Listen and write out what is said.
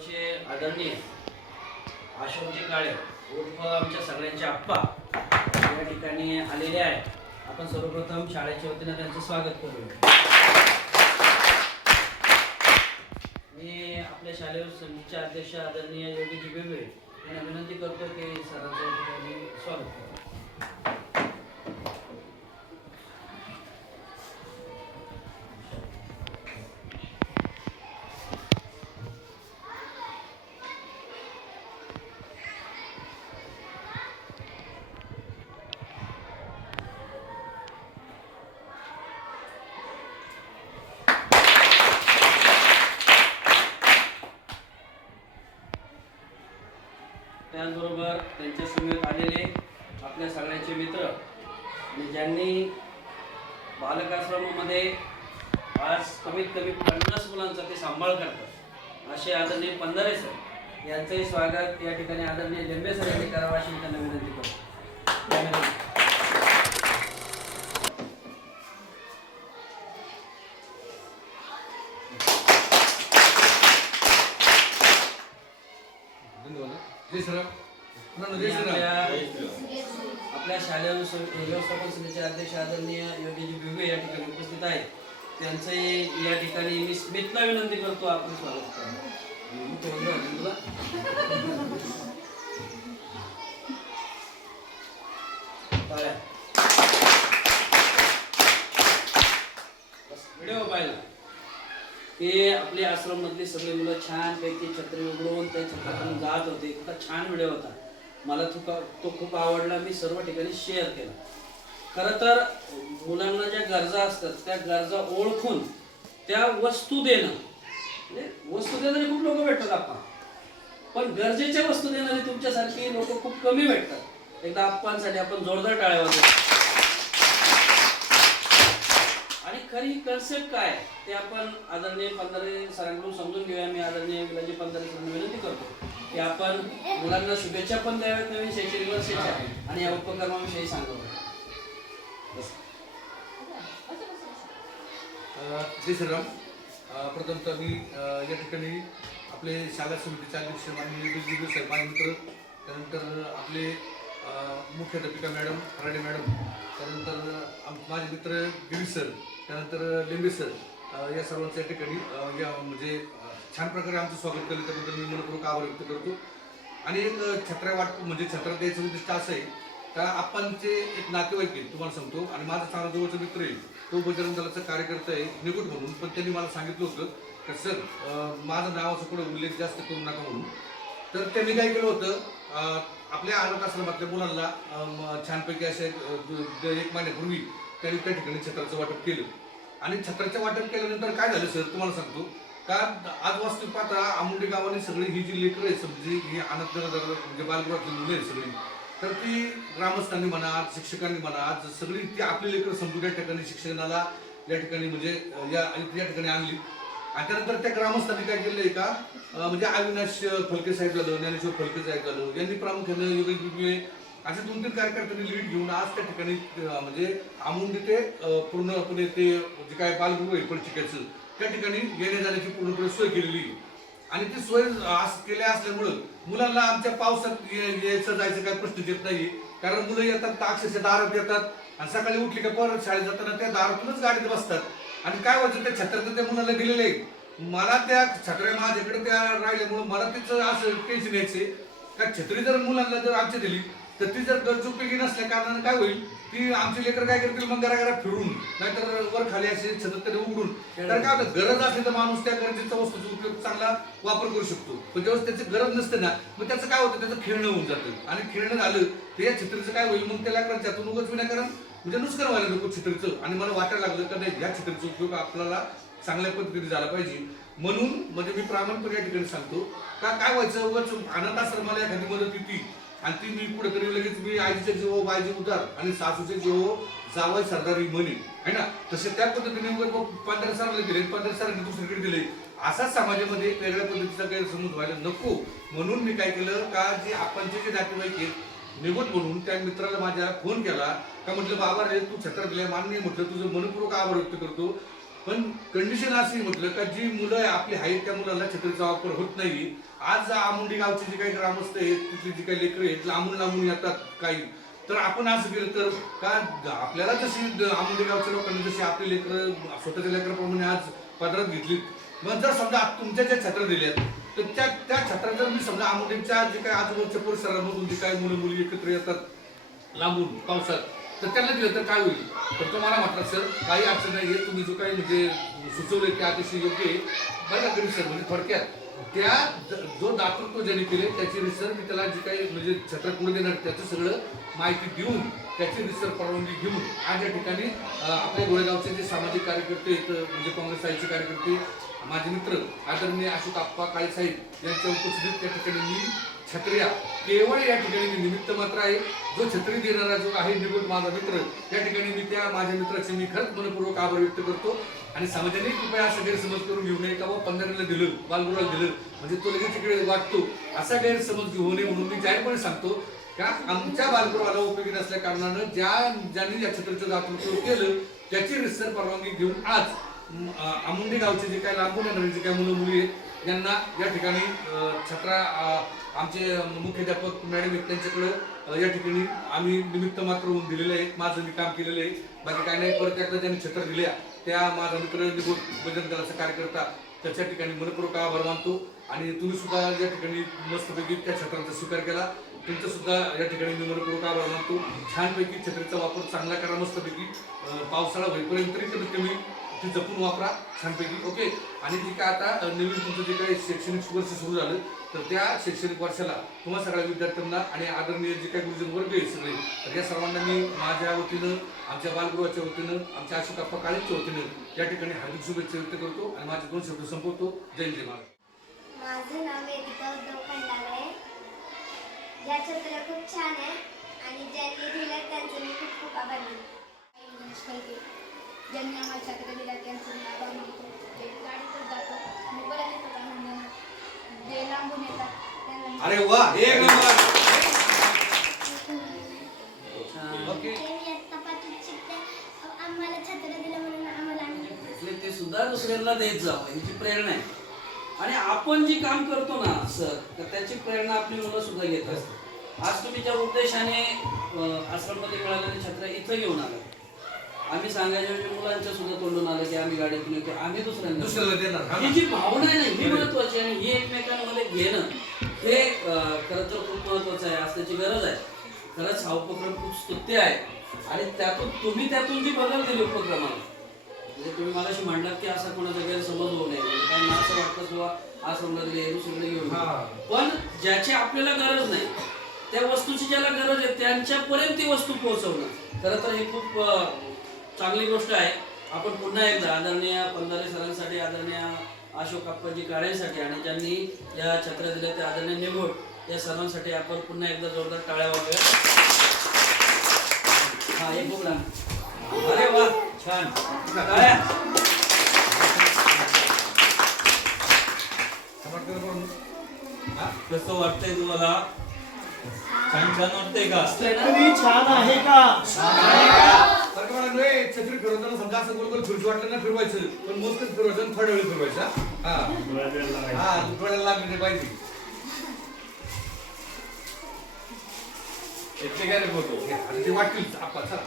आमचे आदरणीय आशोकजी काळे उर्फ आमच्या सगळ्यांचे आप्पा या ठिकाणी आलेले आहे आपण सर्वप्रथम शाळेच्या वतीनं त्यांचं स्वागत करूया. मी आपल्या शालेय समितीचे अध्यक्ष आदरणीय योगीजी बेबे यांना विनंती करतो की सरांचं ठिकाणी स्वागत करतो त्याचबरोबर त्यांच्या समेत आलेले आपल्या सगळ्यांचे मित्र. आणि ज्यांनी बालकाश्रमामध्ये आज कमीत कमी पन्नास मुलांचा ते सांभाळ करतात. असे आदरणीय पंधरे सर यांचंही स्वागत. या ठिकाणी आदरणीय लिंबे सर यांनी करावं अशी त्यांना विनंती करतो. आपल्या शालेय व्यवस्थापन समितीचे अध्यक्ष आदरणीय योगीजी भिवे या ठिकाणी उपस्थित आहेत. त्यांचंही या ठिकाणी मी स्मितला विनंती करतो आपण स्वागत करा. व्हिडिओ पाहिला. ते आपले आश्रम मधले सगळे मुलं छान पैकी छत्री उघडून त्या छत्रातून जात होते. इतका छान व्हिडिओ होता. मला तो का- तो खूप आवडला मी सर्व ठिकाणी शेअर केला. खरं तर मुलांना ज्या गरजा असतात त्या गरजा ओळखून त्या वस्तू देणं म्हणजे वस्तू देणारे खूप लोक भेटतात आपण पण गरजेच्या वस्तू देणारी तुमच्यासारखी लोक खूप कमी भेटतात. एकदा आप्पांसाठी आपण जोरदार टाळ्या वाजवू. आणि खरी कन्सेप्ट काय? ते आपण आदरणीय पंधरे सरांकडून समजून घेऊया. मी आदरणीय विलाजी पंधरे सरांना विनंती करतो. की आपण मुलांना शुभेच्छा पण द्याव्यात नवीन शैक्षणिक वर्षाच्या आणि या उपक्रमाविषयी सांगावं. जय श्रीराम. प्रथमतः मी या ठिकाणी आपले शाळा समितीचे अध्यक्ष माननीय साहेब माझे मित्र त्यानंतर आपले मुख्याध्यापिका मॅडम खराडे मॅडम त्यानंतर माझे मित्र गिरी सर त्यानंतर लिंबे सर या सर्वांच्या ठिकाणी या म्हणजे छान प्रकारे आमचं स्वागत केलं. त्याबद्दल मी मनपूर्वक आभार व्यक्त करतो. आणि एक छत्रा वाटप वाट म्हणजे छत्रा द्यायचं उद्दिष्ट असं आहे का आपणचे एक नातेवाईक आहे तुम्हाला सांगतो. आणि माझा चांगला जवळचा मित्र आहे तो बजरंग दलाचा कार्यकर्ता आहे निकट म्हणून. पण त्यांनी मला सांगितलं होतं का सर माझं नावाचा पुढे उल्लेख जास्त करू नका म्हणून. तर त्यांनी काय केलं होतं आपल्या आरोग्य आश्रमातल्या मुलांना छानपैकी असे एक एक महिन्यापूर्वी त्यांनी त्या ठिकाणी छत्राचं वाटप केलं. आणि छत्राचं वाटप केल्यानंतर काय झालं सर? तुम्हाला सांगतो. का आज वास्तविक पाहता आमुंडे गावाने सगळी ही जी लेकरं आहे समजी ही अनाथ म्हणजे बालगृहातली मुलं आहे सगळी तर ती ग्रामस्थांनी म्हणा शिक्षकांनी म्हणा आज सगळी ती आपली लेकरं समजून या ठिकाणी शिक्षणाला या ठिकाणी म्हणजे या या ठिकाणी आणली. आणि त्यानंतर त्या ग्रामस्थांनी काय केलंय का म्हणजे अविनाश फलके साहेब झालं ज्ञानेश्वर फलके साहेब झालं यांनी प्रामुख्याने योगेश असे दोन तीन कार्यकर्त्यांनी लीड घेऊन आज त्या ठिकाणी म्हणजे आमुंडी ते पूर्णपणे ते जे काय बालगृह आहे शिकायचं त्या ठिकाणी येण्या जाण्याची पूर्णपणे सोय केलेली आहे. आणि ती सोय केल्या असल्यामुळं मुलांना आमच्या पावसात यायचं जायचं काही प्रश्न येत नाही कारण मुलं येतात तर अक्षरशः दारात येतात. आणि सकाळी उठली का परत शाळेत जाताना त्या दारातूनच गाडीत बसतात. आणि काय व्हायचं त्या छत्रात त्या मुलाला दिलेलं आहे. मला त्या छत्र्या माझ्याकडे त्या राहिल्यामुळं मला तिचं असं टेन्शन यायचे का छत्री जर मुलांना जर आमच्या दिली तर ती जर गरजोपयोगी नसल्या कारणाने काय होईल? ती आमचे लेकर काय करतील? मग घरा फिरून नाहीतर वर खाली असे छत्र उघडून. तर काय होतं? गरज असली तर माणूस त्या गरजेचा वस्तूचा उपयोग चांगला वापर करू शकतो. पण जेव्हा त्याची गरज नसते ना मग त्याचं काय होतं? त्याचं खेळणं होऊन जातं. आणि खेळणं झालं तर या छत्रीचं काय होईल? मग त्याला कारण त्यातून उगाच विनाकारण म्हणजे नुसकान व्हायला नको छत्रीचं. आणि मला वाटायला लागलं का नाही या छत्रीचा उपयोग आपल्याला चांगल्या पद्धतीने झाला पाहिजे. म्हणून म्हणजे मी प्रामाणिकपणे या ठिकाणी सांगतो का काय व्हायचं? उगाच अनाथ आश्रमाला एखादी मदत येते आणि ती मी कुठेतरी लगेच मी आईचे जीव बायचे उतार आणि सासूचे जीव जावं सरदारी म्हणे है ना? तसे त्या पद्धतीने पंधरा सारला दिले पंधरा सरांनी दुसरीकडे दिले असाच समाजामध्ये वेगळ्या पद्धतीचा गैरसमज व्हायला नको. म्हणून मी काय केलं का जे आपण जे नातेवाईक आहेत निघून म्हणून त्या मित्राला माझ्या फोन केला. का म्हटलं बाबा रे तू छत्र दिलाय मान्य म्हटलं तुझं मनपूर्वक आभार व्यक्त करतो. पण कंडिशन अशी म्हटलं का जी मुलं आहे, आपली आहेत त्या मुलांना छत्रीचा वापर होत नाही. आज आमुंडी गावचे जे काही ग्रामस्थ आहेत तिथली जी काही लेकरं आहेत लांबून लांबून येतात काही. तर आपण असं केलं तर का आपल्याला जशी आमुंडी गावच्या लोकांनी जशी आपली लेकरं स्वतःच्या लेकराप्रमाणे आज पदरात घेतली. मग जर समजा तुमच्या ज्या छत्र्या दिल्या तर त्या त्या छत्र्या जर मी समजा आमुंडीच्या जे काही आजूबाजूच्या परिसरामधून जे काही मुलं मुली एकत्र येतात लांबून पावसात तर त्यांना दिलं तर काय होईल? तर तुम्हाला म्हटलं सर काही अडचण नाही आहे तुम्ही जो काही म्हणजे सुचवले ते अतिशय योग्य आहे. बरं का सर. म्हणजे थोडक्यात त्या जो दातृत्व ज्यांनी केले त्याची रिसर मी त्याला जे काही म्हणजे छत्र पुढे देणार त्याचं सगळं माहिती देऊन त्याची रिसर परवानगी घेऊन आज या ठिकाणी आपल्या गोळेगावचे जे सामाजिक कार्यकर्ते आहेत म्हणजे काँग्रेस साहित्य कार्यकर्ते माझे मित्र आदरणीय अशोक आप्पा काळे साहेब यांच्या उपस्थितीत त्या ठिकाणी मी छत्र्या. केवळ या ठिकाणी मी निमित्त मात्र आहे. जो छत्री देणारा जो आहे निवड माझा मित्र त्या ठिकाणी मी त्या माझ्या मित्राचे मी खरंच मनपूर्वक आभार व्यक्त करतो. आणि समाजाने कृपया असा गैरसमज करून घेऊ नये का बाबा पंधराला दिलं बालगुराला दिलं. म्हणजे तो लगेच तिकडे वाटतो असा गैरसमज घेऊ नये म्हणून मी जाहीरपणे सांगतो का आमच्या बालगृहाला उपयोगी नसल्या कारणानं ज्या ज्यांनी या छत्रीचं दातृत्व केलं त्याची रिसर परवानगी घेऊन आज आमुंडे गावचे जे काही लांबून येणारे जे काही मुलं मुली आहेत यांना या ठिकाणी छत्रा आमचे मुख्याध्यापक मॅडम आहेत त्यांच्याकडं या ठिकाणी आम्ही निमित्त मात्र होऊन दिलेलं आहे. माझं मी काम केलेलं आहे. बाकी काय नाही परत एकदा ज्यांनी छत्र दिल्या त्या माझा मित्र भजन दलाचा कार्यकर्ता त्याच्या ठिकाणी मनपूर्वक आभार मानतो. आणि तुम्ही सुद्धा या ठिकाणी मस्तपैकी त्या छत्रांचा स्वीकार केला. त्यांचा सुद्धा या ठिकाणी मी मनपूर्वक आभार मानतो. छानपैकी छत्रीचा वापर चांगला करा मस्तपैकी. पावसाळा होईपर्यंत तरी कमीत कमी ते जपून वापरा छानपैकी. ओके आणि जी काय आता नवीन तुमचं जे काही शैक्षणिक वर्ष सुरू झालं तर त्या शैक्षणिक वर्षाला तुम्हा सगळ्या विद्यार्थ्यांना आणि आदरणीय जे काही गुरुजन वर्ग आहे सगळे तर या सर्वांना मी माझ्या वतीनं आमच्या बालगृहाच्या वतीनं आमच्या अशोक अप्पा काळेच्या वतीनं या ठिकाणी हार्दिक शुभेच्छा व्यक्त करतो आणि माझे दोन शब्द संपवतो. जय जय महाराज. माझं नाव वेदिका उद्धव खंडागळे. आहे या छत्र्या खूप छान आहे आणि ज्यांनी दिलं त्यांचं मी खूप खूप आभार मानते ज्यांनी आम्हाला छत्र दिला त्यांचं मी आभार मानतो जे गाडीतच जातो. परत आनंदाने जे लांबून येतात त्यांना अरे वा एक नंबर. आम्हाला छत्र दिलं म्हणून आम्हाला आनंद होतो. म्हणजे ते सुद्धा दुसऱ्यांना देत जावं ह्याची प्रेरणा आहे. आणि आपण जी काम करतो ना सर तर त्याची प्रेरणा आपली मुलं सुद्धा घेत असतात. आज तुम्ही ज्या उद्देशाने आश्रममध्ये मिळालेले छत्र इथं घेऊन आला आम्ही सांगायच्या वेळी मुलांच्या सुद्धा तोंडून आलं की आम्ही गाडीतून येतो. आम्ही दुसऱ्यांना दुसऱ्याला देणार हा ही? जी भावना आहे ना ही महत्वाची आणि ही एकमेकांमध्ये घेणं हे अं, खरं तर खूप महत्वाचं आहे. आज त्याची गरज आहे. खरंच हा उपक्रम खूप स्तुत्य आहे. आणि त्यातून तुम्ही त्यातून जी बदल दिली उपक्रमाला म्हणजे तुम्ही मगाशी म्हणलात की असा कोणाचा गैरसमज होऊ नये. म्हणजे त्यांना असं वाटतं किंवा आश्रमला दिले हे दुसरीकडे घेऊन हा. पण ज्याची आपल्याला गरज नाही त्या वस्तूची ज्याला गरज आहे त्यांच्यापर्यंत ती वस्तू पोहोचवणं. खरं तर हे खूप अं, चांगली गोष्ट आहे. आपण पुन्हा एकदा आदरणीय पंधारे सरांसाठी आदरणीय अशोक अप्पाजी काळेसाठी आणि ज्यांनी या छत्र्या दिल्या त्या आदरणीय निवड या सर्वांसाठी आपण पुन्हा एकदा जोरदार टाळ्या वाजूया हा एक बोला अरे वा छान. टाळ्या? कसं वाटतंय तुम्हाला? छान छान वाटतंय का? छत्री छान आहे का? बरं का मला छत्री फिरवताना समजा असं गोल गोल फिरशी वाटलं ना फिरवायचं. पण मोजकच फिरवायचं आणि थोड्या वेळ फिरवायचं हा? हा हा डोळ्याला लागले पाहिजे. काय रे हे, आता ते वाटतील आपा चला.